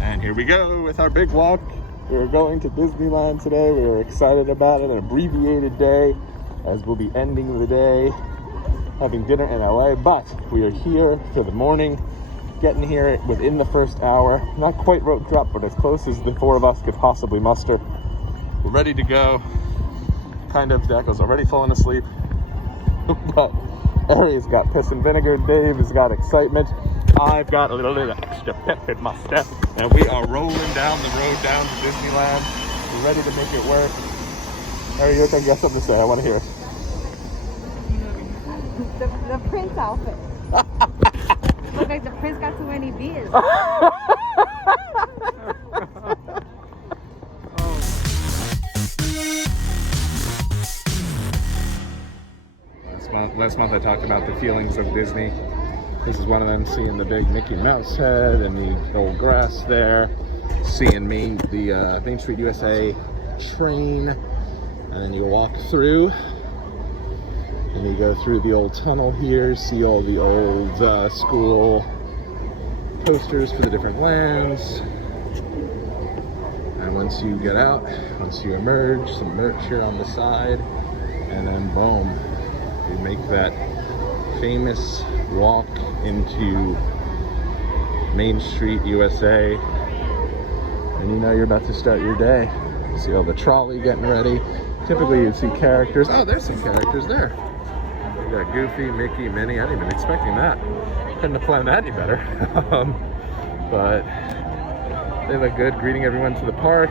And here we go with our big walk. We're going to Disneyland today. We were excited about it. An abbreviated day, as we'll be ending the day having dinner in LA. But we are here for the morning, getting here within the first hour. Not quite rope drop, but as close as the four of us could possibly muster. We're ready to go. Kind of, Daco's already fallen asleep. But Ari's got piss and vinegar. Dave has got excitement. I've got a little bit of extra pep in my step. And we are rolling down the road down to Disneyland. We're ready to make it work. Ari, you got something to say? I want to hear it. The prince outfit. Look like the prince got too many beers. Last month I talked about the feelings of Disney. This is one of them, seeing the big Mickey Mouse head and the old grass there, seeing the Main Street USA train, and then you walk through, and you go through the old tunnel here, see all the old school posters for the different lands, and once you get out, once you emerge, some merch here on the side, and then boom, you make that famous walk into Main Street USA, and you know you're about to start your day. You see all the trolley getting ready. Typically you'd see characters. Oh, there's some characters there. You got Goofy, Mickey, Minnie. I didn't even expecting that. Couldn't have planned that any better. But they look good, greeting everyone to the park.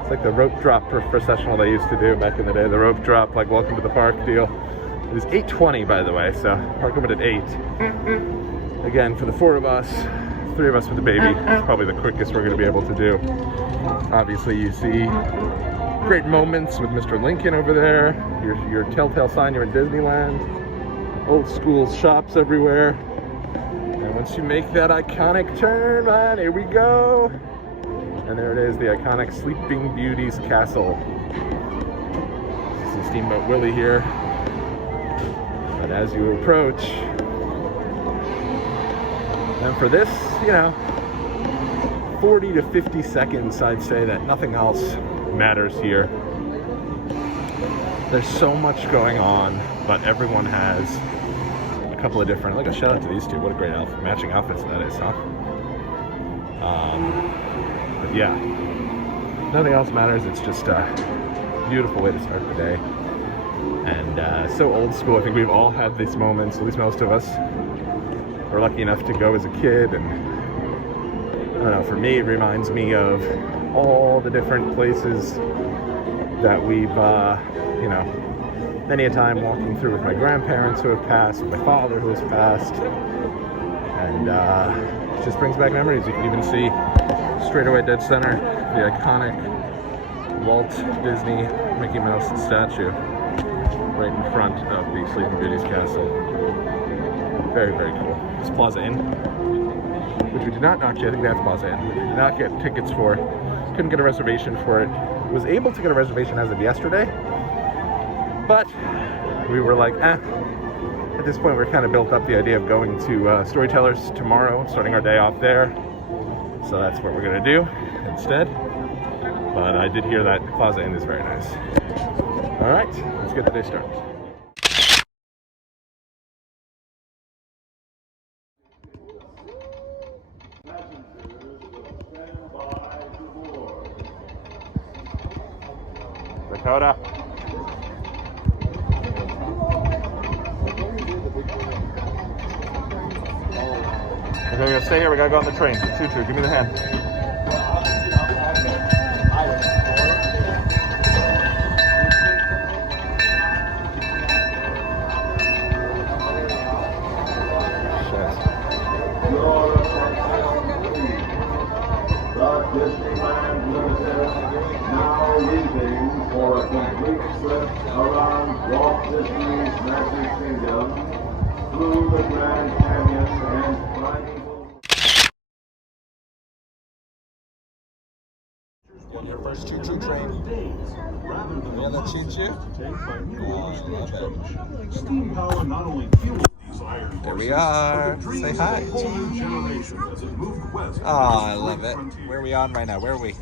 It's like the rope drop processional they used to do back in the day. The rope drop, like welcome to the park deal. It was 8:20, by the way, so park opened at 8. Again, for the four of us, 3 of us with the baby, it's probably the quickest we're going to be able to do. Obviously, you see great moments with Mr. Lincoln over there, your telltale sign you're in Disneyland, old school shops everywhere. And once you make that iconic turn, man, here we go. And there it is, the iconic Sleeping Beauty's castle. This is Steamboat Willie here. But as you approach, and for this, 40 to 50 seconds, I'd say that nothing else matters here. There's so much going on, but everyone has a couple of different, like a shout out to these two. What a great outfit, matching outfits that is, huh? But yeah, nothing else matters. It's just a beautiful way to start the day. And so old school. I think we've all had these moments, at least most of us were lucky enough to go as a kid. And I don't know, for me, it reminds me of all the different places that we've, many a time walking through with my grandparents who have passed, with my father who has passed. And it just brings back memories. You can even see straight away dead center, the iconic Walt Disney Mickey Mouse statue right in front of the Sleeping Beauty's castle. Very, very cool. It's Plaza Inn, which we did not actually, I think that's Plaza Inn. We did not get tickets for, couldn't get a reservation for it. Was able to get a reservation as of yesterday, but we were like, at this point we're kind of built up the idea of going to Storytellers tomorrow, starting our day off there. So that's what we're gonna do instead. But I did hear that Plaza Inn is very nice. All right, let's get the day started. Dakota. Okay, we're gonna stay here. We gotta go on the train. Tutu, give me the hand. Disneyland Limited now leaving for a complete trip around Walt Disney's Magic Kingdom through the Grand Canyon and climbing. On your first choo-choo train. You on the choo-choo? Oh, I love it. Steam power not only fuels these There we are. Say hi. Oh, I love it. Where are we on right now? Where are we?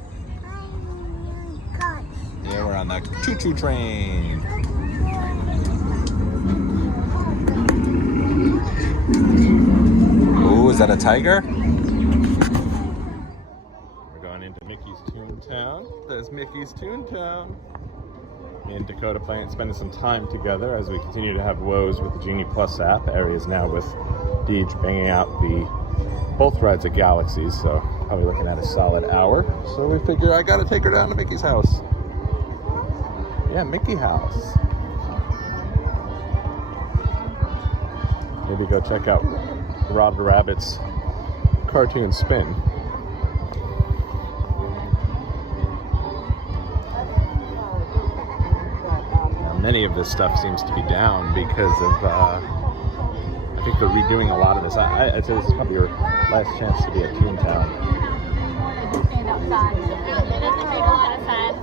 Yeah, we're on the choo-choo train. Ooh, is that a tiger? We're going into Mickey's Toontown. There's Mickey's Toontown. Me and Dakota spending some time together as we continue to have woes with the Genie Plus app. Areas now with Deej banging out both rides at Galaxies, so probably looking at a solid hour. So we figure I gotta take her down to Mickey's house. Yeah, Mickey house. Maybe go check out Rob the Rabbit's cartoon spin. Many of this stuff seems to be down because of, I think they're redoing a lot of this. I'd say this is probably your last chance to be at Toontown. Stand outside. It doesn't make a lot of sense.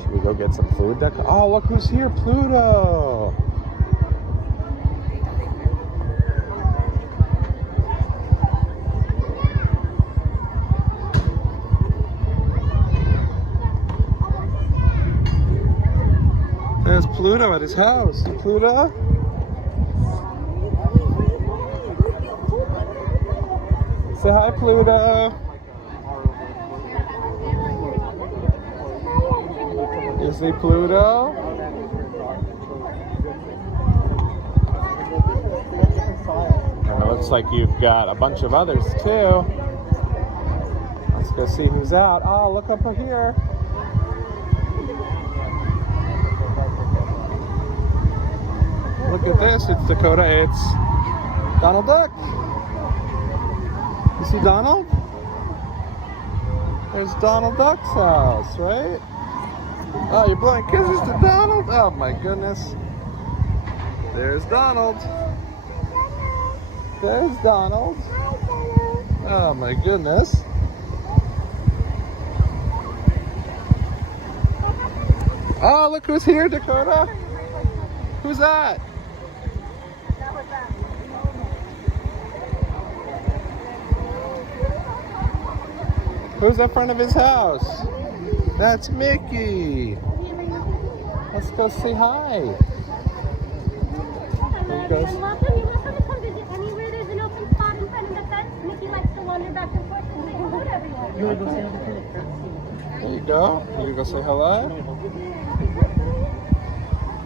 Should we go get some food? Oh, look who's here, Pluto! There's Pluto at his house. Pluto? Say hi, Pluto. You see Pluto? And it looks like you've got a bunch of others too. Let's go see who's out. Oh, look up here. Look at this, it's Dakota, it's Donald Duck. You see Donald? There's Donald Duck's house, right? Oh, you're blowing kisses to Donald? Oh my goodness. There's Donald. There's Donald. Oh my goodness. Oh, look who's here, Dakota. Who's that? Who's in front of his house? That's Mickey. Let's go say hi. You're welcome. You want to come visit anywhere there's an open spot in front of the fence? Mickey likes to wander back and forth and say hello to everyone. There you go. You gonna go say hello?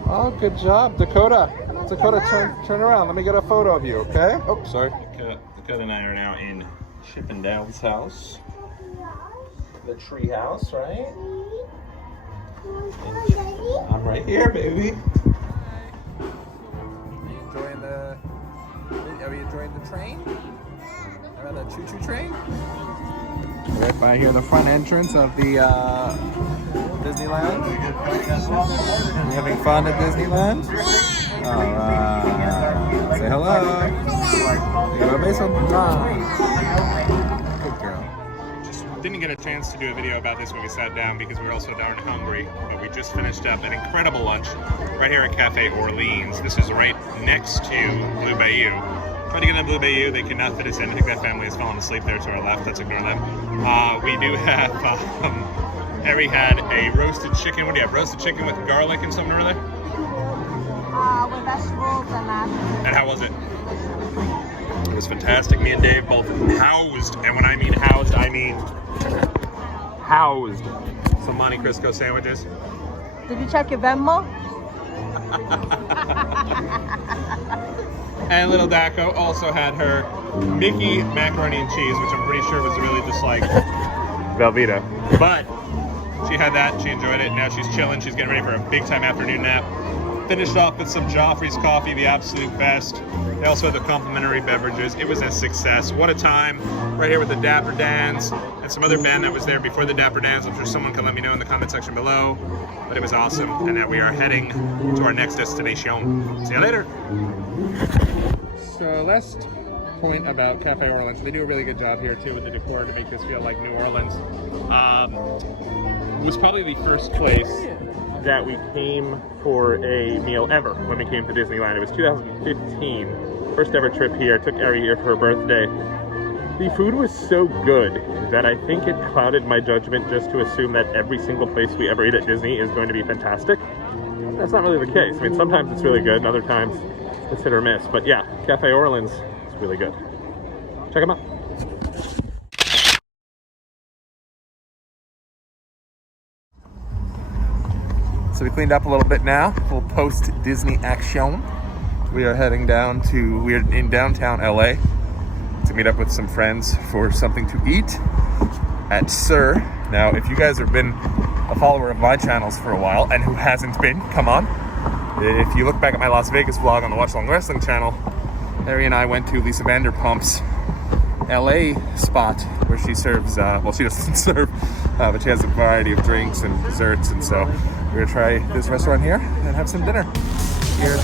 Oh, good job, Dakota. Dakota, turn around. Let me get a photo of you, okay? Oh, sorry. Dakota and I are now in Chippendale's house. The tree house, right? I'm right here, baby. Are you enjoying the train? The choo-choo train? Right by here, the front entrance of the Disneyland. You having fun at Disneyland? Alright. Say hello. You want to make some fun? Good girl. Just didn't get a chance to do a video about this when we sat down because we were all so darn hungry. But we just finished up an incredible lunch right here at Cafe Orleans. This is right next to Blue Bayou. Tried to get in Blue Bayou, they could not fit us in. I think that family has fallen asleep there to our left. Let's ignore them. We do have, Harry had a roasted chicken. What do you have? Roasted chicken with garlic and something or other? With vegetables and mashed. And how was it? It was fantastic. Me and Dave both housed, and when I mean housed, I mean housed. Some Monte Cristo sandwiches. Did you check your Venmo? And little Daco also had her Mickey macaroni and cheese, which I'm pretty sure was really just like Velveeta. But she had that, she enjoyed it, now she's chilling, she's getting ready for a big time afternoon nap. Finished off with some Joffrey's coffee, the absolute best. They also had the complimentary beverages. It was a success. What a time. Right here with the Dapper Dans and some other band that was there before the Dapper Dans. I'm sure someone can let me know in the comment section below. But it was awesome. And now we are heading to our next destination. See you later. Celeste, point about Cafe Orleans. They do a really good job here too with the decor to make this feel like New Orleans. It was probably the first place that we came for a meal ever when we came to Disneyland. It was 2015, first ever trip here. Took Ari here for her birthday. The food was so good that I think it clouded my judgment just to assume that every single place we ever eat at Disney is going to be fantastic. That's not really the case. I mean, sometimes it's really good, and other times it's hit or miss. But yeah, Cafe Orleans is really good. Check them out. So we cleaned up a little bit now. Full post-Disney action. We are heading down to, we're in downtown LA to meet up with some friends for something to eat at Sir. Now, if you guys have been a follower of my channels for a while, and who hasn't been, come on. If you look back at my Las Vegas vlog on the Watch Long Wrestling channel, Harry and I went to Lisa Vanderpump's LA spot where she serves, well, she doesn't serve, but she has a variety of drinks and desserts, and so we're gonna try this restaurant here and have some dinner here